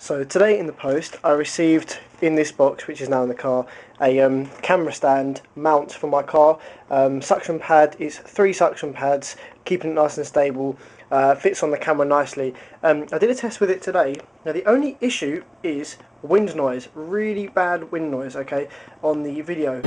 So today in the post I received in this box, which is now in the car, a camera stand mount for my car. Suction pad is 3 suction pads, keeping it nice and stable, fits on the camera nicely. I did a test with it today. Now the only issue is wind noise, really bad wind noise, okay, on the video.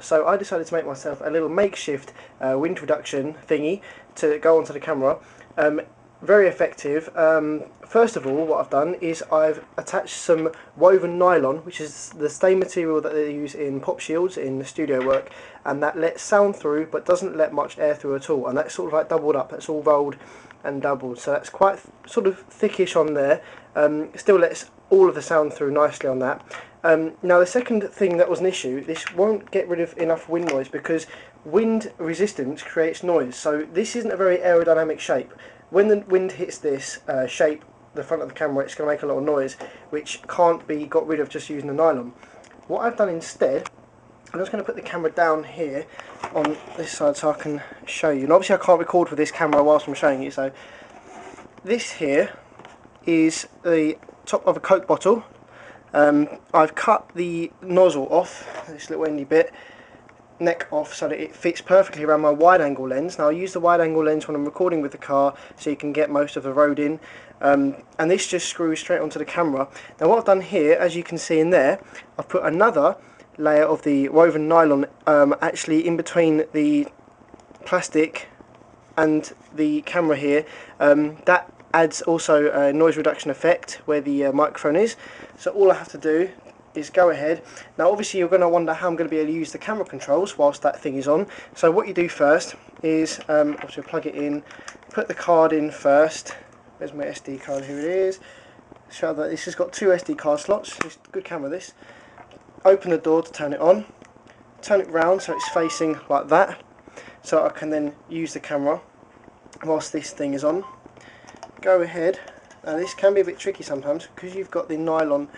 So I decided to make myself a little makeshift wind reduction thingy to go onto the camera. Very effective. First of all, what I've done is I've attached some woven nylon, which is the same material that they use in pop shields in the studio work, and that lets sound through but doesn't let much air through at all, and that's sort of like doubled up. It's all rolled and doubled, so that's quite sort of thickish on there. Still lets all of the sound through nicely on that. Now the second thing that was an issue, this won't get rid of enough wind noise because wind resistance creates noise. So this isn't a very aerodynamic shape. When the wind hits this shape, the front of the camera, it's going to make a lot of noise, which can't be got rid of just using the nylon. What I've done instead, I'm just going to put the camera down here on this side so I can show you. And obviously I can't record with this camera whilst I'm showing you, so this here is the top of a Coke bottle. I've cut the nozzle off, this little endy bit, neck off, so that it fits perfectly around my wide angle lens. Now I use the wide angle lens when I'm recording with the car so you can get most of the road in, and this just screws straight onto the camera. Now what I've done here, as you can see in there, I've put another layer of the woven nylon actually in between the plastic and the camera here. That adds also a noise reduction effect where the microphone is. So all I have to do is go ahead. Now obviously you're going to wonder how I'm going to be able to use the camera controls whilst that thing is on. So what you do first is obviously plug it in, put the card in first. Where's my SD card? Here it is. Show that this has got 2 SD card slots. It's a good camera this. Open the door to turn it on. Turn it round so it's facing like that, so I can then use the camera whilst this thing is on. Go ahead. Now this can be a bit tricky sometimes because you've got the nylon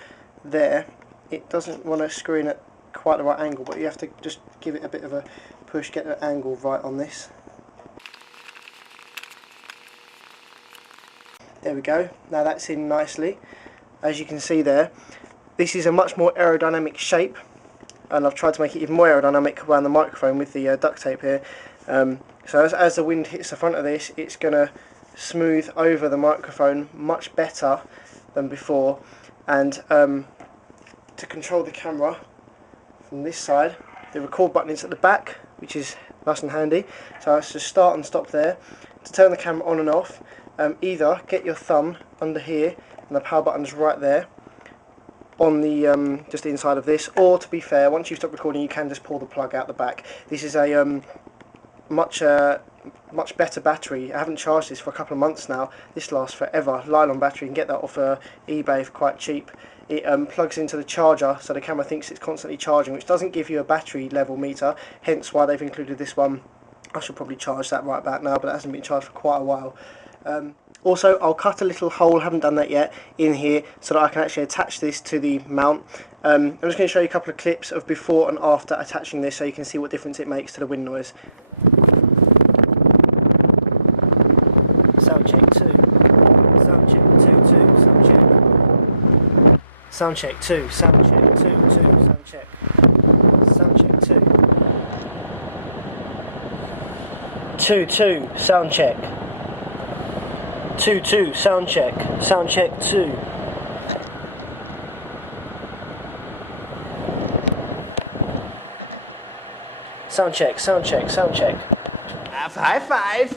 there. It doesn't want to screw in at quite the right angle, but you have to just give it a bit of a push, get the angle right on this. There we go. Now that's in nicely. As you can see there, this is a much more aerodynamic shape, and I've tried to make it even more aerodynamic around the microphone with the duct tape here. So as the wind hits the front of this, it's going to smooth over the microphone much better than before. And to control the camera from this side, the record button is at the back, which is nice and handy. So I just start and stop there. To turn the camera on and off, either get your thumb under here and the power button's right there on the just inside of this, or to be fair, once you stop recording you can just pull the plug out the back. This is a much better battery. I haven't charged this for a couple of months now. This lasts forever. Nylon battery, you can get that off eBay for quite cheap. It plugs into the charger, so the camera thinks it's constantly charging, which doesn't give you a battery level meter, hence why they've included this one. I should probably charge that right back now, but it hasn't been charged for quite a while. Also, I'll cut a little hole, haven't done that yet, in here so that I can actually attach this to the mount. I'm just going to show you a couple of clips of before and after attaching this so you can see what difference it makes to the wind noise. Sound check 2. Sound check 2, 2. Sound check. Sound check 2. Sound check 2, 2. Sound check. Sound check 2. 2, 2. Sound check. 2, 2. Sound check. Sound check 2. Sound check. Sound check. Sound check. High five.